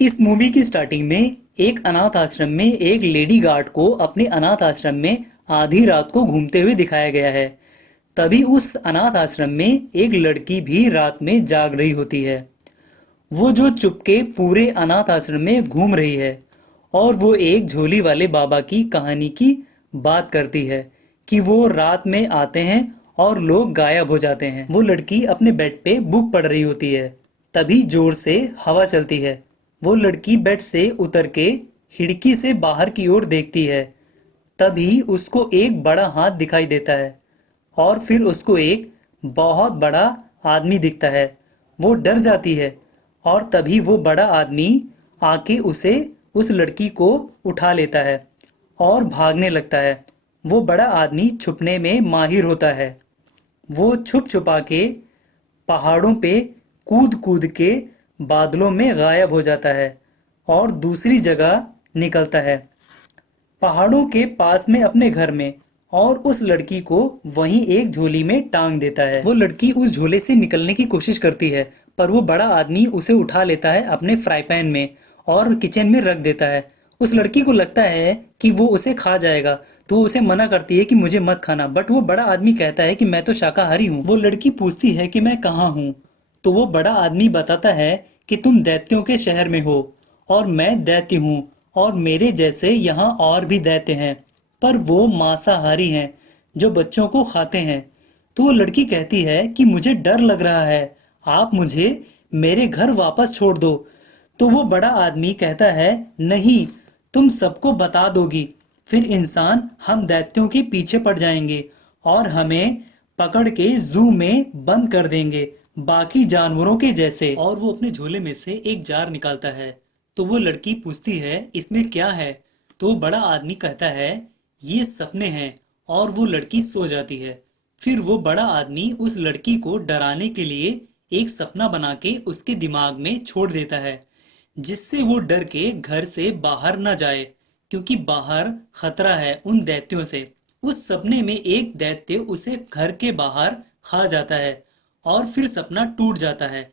इस मूवी की स्टार्टिंग में एक अनाथ आश्रम में एक लेडी गार्ड को अपने अनाथ आश्रम में आधी रात को घूमते हुए दिखाया गया है। तभी उस अनाथ आश्रम में एक लड़की भी रात में जाग रही होती है। वो जो चुपके पूरे अनाथ आश्रम में घूम रही है और वो एक झोली वाले बाबा की कहानी की बात करती है कि वो रात में आते हैं और लोग गायब हो जाते हैं। वो लड़की अपने बेड पे बुक पढ़ रही होती है। तभी जोर से हवा चलती है। वो लड़की बेड से उतर के खिड़की से बाहर की ओर देखती है। तभी उसको एक बड़ा हाथ दिखाई देता है और फिर उसको एक बहुत बड़ा आदमी दिखता है। वो डर जाती है और तभी वो बड़ा आदमी आके उस लड़की को उठा लेता है और भागने लगता है। वो बड़ा आदमी छुपने में माहिर होता है। वो छुप छुपा के पहाड़ों पे कूद कूद के बादलों में गायब हो जाता है और दूसरी जगह निकलता है, पहाड़ों के पास में अपने घर में, और उस लड़की को वहीं एक झोली में टांग देता है। वो लड़की उस झोले से निकलने की कोशिश करती है पर वो बड़ा आदमी उसे उठा लेता है अपने फ्राई पैन में और किचन में रख देता है। उस लड़की को लगता है कि वो उसे खा जाएगा तो वो उसे मना करती है कि मुझे मत खाना, बट वो बड़ा आदमी कहता है कि मैं तो शाकाहारी हूँ। वो लड़की पूछती है कि मैं कहाँ हूँ, तो वो बड़ा आदमी बताता है कि तुम दैत्यों के शहर में हो और मैं दैत्य हूँ और मेरे जैसे यहाँ और भी दैत्य हैं, पर वो मांसाहारी हैं जो बच्चों को खाते हैं। तो वो लड़की कहती है कि मुझे डर लग रहा है, आप मुझे मेरे घर वापस छोड़ दो। तो वो बड़ा आदमी कहता है नहीं, तुम सबको बता दोगी, फिर इंसान हम दैत्यों के पीछे पड़ जाएंगे और हमें पकड़ के जू में बंद कर देंगे बाकी जानवरों के जैसे। और वो अपने झोले में से एक जार निकालता है। तो वो लड़की पूछती है इसमें क्या है, तो बड़ा आदमी कहता है ये सपने हैं, और वो लड़की सो जाती है। फिर वो बड़ा आदमी उस लड़की को डराने के लिए एक सपना बना के उसके दिमाग में छोड़ देता है, जिससे वो डर के घर से बाहर न जाए क्योंकि बाहर खतरा है उन दैत्यों से। उस सपने में एक दैत्य उसे घर के बाहर खा जाता है और फिर सपना टूट जाता है।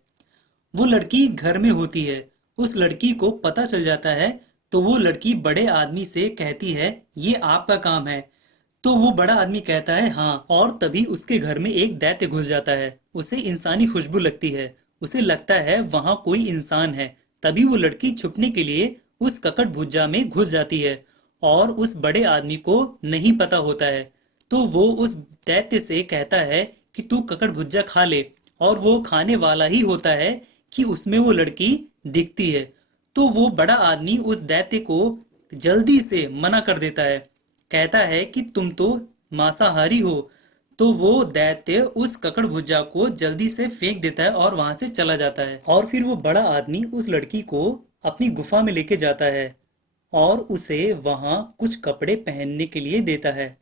वो लड़की घर में होती है। उस लड़की को पता चल जाता है तो वो लड़की बड़े आदमी से कहती है ये आपका काम है। तो वो बड़ा आदमी कहता है हाँ, और तभी उसके घर में एक दैत्य घुस जाता है। उसे इंसानी खुशबू लगती है, उसे लगता है वहां कोई इंसान है। तभी वो लड़की छुपने के लिए उस ककट भुजा में घुस जाती है और उस बड़े आदमी को नहीं पता होता है। तो वो उस दैत्य से कहता है कि तू ककड़ भुज्जा खा ले, और वो खाने वाला ही होता है कि उसमें वो लड़की दिखती है। तो वो बड़ा आदमी उस दैत्य को जल्दी से मना कर देता है, कहता है कि तुम तो मांसाहारी हो। तो वो दैत्य उस ककड़ भुजा को जल्दी से फेंक देता है और वहां से चला जाता है। और फिर वो बड़ा आदमी उस लड़की को अपनी गुफा में लेके जाता है और उसे वहां कुछ कपड़े पहनने के लिए देता है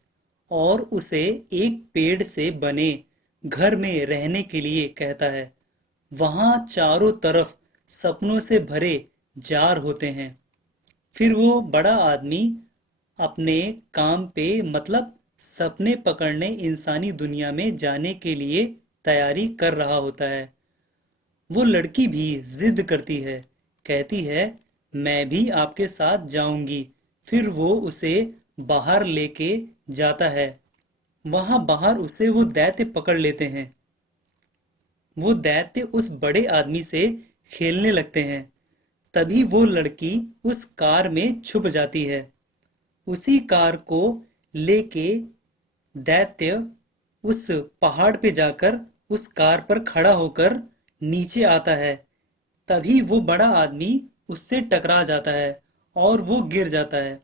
और उसे एक पेड़ से बने घर में रहने के लिए कहता है। वहां चारों तरफ सपनों से भरे जार होते हैं। फिर वो बड़ा आदमी अपने काम पे, मतलब सपने पकड़ने इंसानी दुनिया में जाने के लिए तैयारी कर रहा होता है। वो लड़की भी जिद करती है, कहती है मैं भी आपके साथ जाऊंगी। फिर वो उसे बाहर लेके जाता है। वहां बाहर उसे वो दैत्य पकड़ लेते हैं। वो दैत्य उस बड़े आदमी से खेलने लगते हैं। तभी वो लड़की उस कार में छुप जाती है। उसी कार को लेके दैत्य उस पहाड़ पे जाकर उस कार पर खड़ा होकर नीचे आता है। तभी वो बड़ा आदमी उससे टकरा जाता है और वो गिर जाता है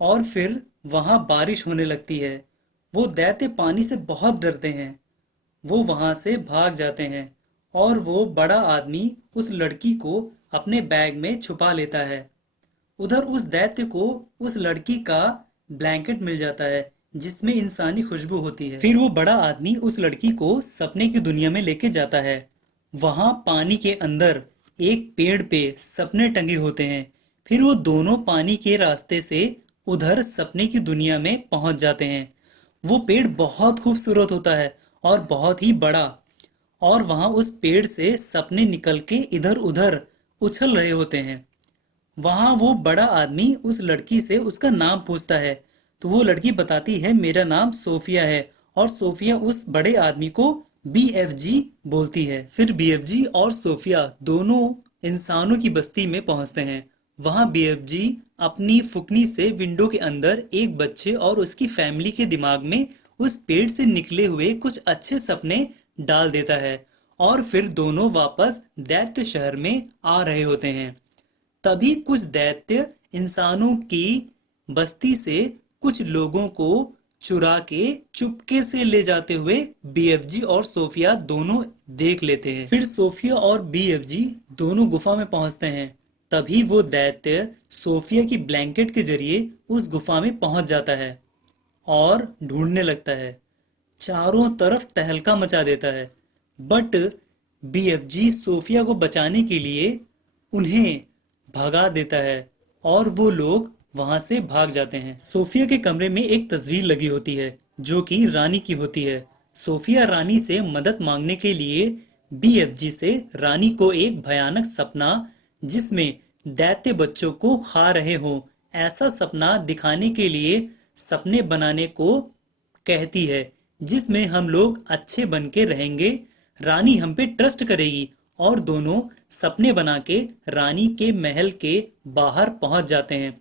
और फिर वहां बारिश होने लगती है। वो दैत्य पानी से बहुत डरते हैं। वो वहां से भाग जाते हैं और वो बड़ा आदमी उस लड़की को अपने बैग में छुपा लेता है। उधर उस दैत्य को उस लड़की का ब्लैंकेट मिल जाता है जिसमें इंसानी खुशबू होती है। फिर वो बड़ा आदमी उस लड़की को सपने की दुनिया में लेके जाता है। वहां पानी के अंदर एक पेड़ पे सपने टंगे होते हैं। फिर वो दोनों पानी के रास्ते से उधर सपने की दुनिया में पहुंच जाते हैं। वो पेड़ बहुत खूबसूरत होता है और बहुत ही बड़ा, और वहां उस पेड़ से सपने निकल के इधर उधर उछल रहे होते हैं। वहां वो बड़ा आदमी उस लड़की से उसका नाम पूछता है, तो वो लड़की बताती है मेरा नाम सोफिया है, और सोफिया उस बड़े आदमी को बीएफजी बोलती है। फिर बीएफजी और सोफिया दोनों इंसानों की बस्ती में पहुंचते हैं। वहां बीएफजी अपनी फुकनी से विंडो के अंदर एक बच्चे और उसकी फैमिली के दिमाग में उस पेड़ से निकले हुए कुछ अच्छे सपने डाल देता है, और फिर दोनों वापस दैत्य शहर में आ रहे होते हैं। तभी कुछ दैत्य इंसानों की बस्ती से कुछ लोगों को चुरा के चुपके से ले जाते हुए बीएफजी और सोफिया दोनों देख लेते हैं। फिर सोफिया और बीएफजी दोनों गुफा में पहुंचते हैं। तभी वो दैत्य सोफिया की ब्लैंकेट के जरिए उस गुफा में पहुंच जाता है और ढूंढने लगता है। चारों तरफ तहलका मचा देता है, बट बीएफजी सोफिया को बचाने के लिए उन्हें भगा देता है और वो लोग वहां से भाग जाते हैं। सोफिया के कमरे में एक तस्वीर लगी होती है जो कि रानी की होती है। सोफिया रानी से मदद मांगने के लिए बीएफजी से रानी को एक भयानक सपना जिसमें दैत्य बच्चों को खा रहे हो ऐसा सपना दिखाने के लिए सपने बनाने को कहती है, जिसमें हम लोग अच्छे बन के रहेंगे, रानी हम पे ट्रस्ट करेगी। और दोनों सपने बना के रानी के महल के बाहर पहुंच जाते हैं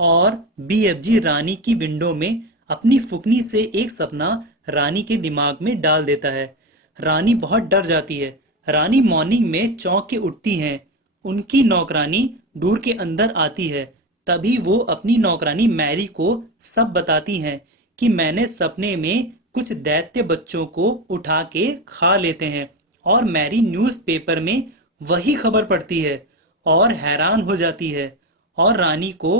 और बीएफजी रानी की विंडो में अपनी फुकनी से एक सपना रानी के दिमाग में डाल देता है। रानी बहुत डर जाती है। रानी मॉर्निंग में चौंक के उठती हैं। उनकी नौकरानी दूर के अंदर आती है। तभी वो अपनी नौकरानी मैरी को सब बताती हैं कि मैंने सपने में कुछ दैत्य बच्चों को उठा के खा लेते हैं, और मैरी न्यूज़पेपर में वही खबर पढ़ती है और हैरान हो जाती है और रानी को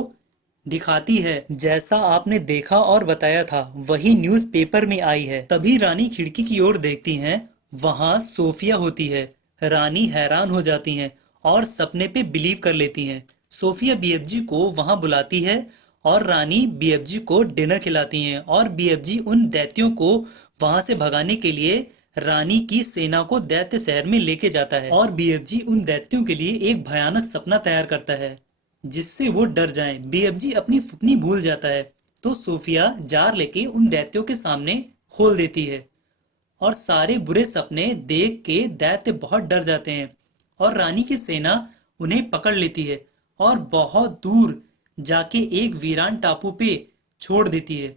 दिखाती है जैसा आपने देखा और बताया था वही न्यूज़पेपर में आई है। तभी रानी खिड़की की ओर देखती हैं, वहां सोफिया होती है। रानी हैरान हो जाती हैं और सपने पे बिलीव कर लेती हैं। सोफिया बीएफजी को वहां बुलाती है और रानी बीएफजी को डिनर खिलाती हैं, और बीएफजी उन दैत्यों को वहां से भगाने के लिए रानी की सेना को दैत्य शहर में लेके जाता है। और बीएफजी उन दैत्यों के लिए एक भयानक सपना तैयार करता है जिससे वो डर जाएं। बीएफजी अपनी फुकनी भूल जाता है, तो सोफिया जार लेके उन दैत्यों के सामने खोल देती है, और सारे बुरे सपने देख के दैत्य बहुत डर जाते हैं और रानी की सेना उन्हें पकड़ लेती है और बहुत दूर जाके एक वीरान टापू पे छोड़ देती है,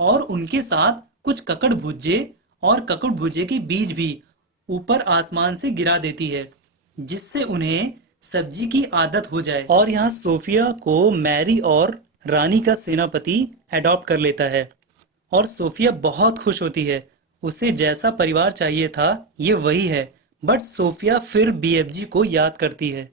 और उनके साथ कुछ ककड़ भुज्जे और ककड़ भुज्जे के बीज भी ऊपर आसमान से गिरा देती है, जिससे उन्हें सब्जी की आदत हो जाए। और यहाँ सोफिया को मैरी और रानी का सेनापति अडॉप्ट कर लेता है और सोफिया बहुत खुश होती है। उसे जैसा परिवार चाहिए था ये वही है, बट सोफिया फिर बीएफजी को याद करती है।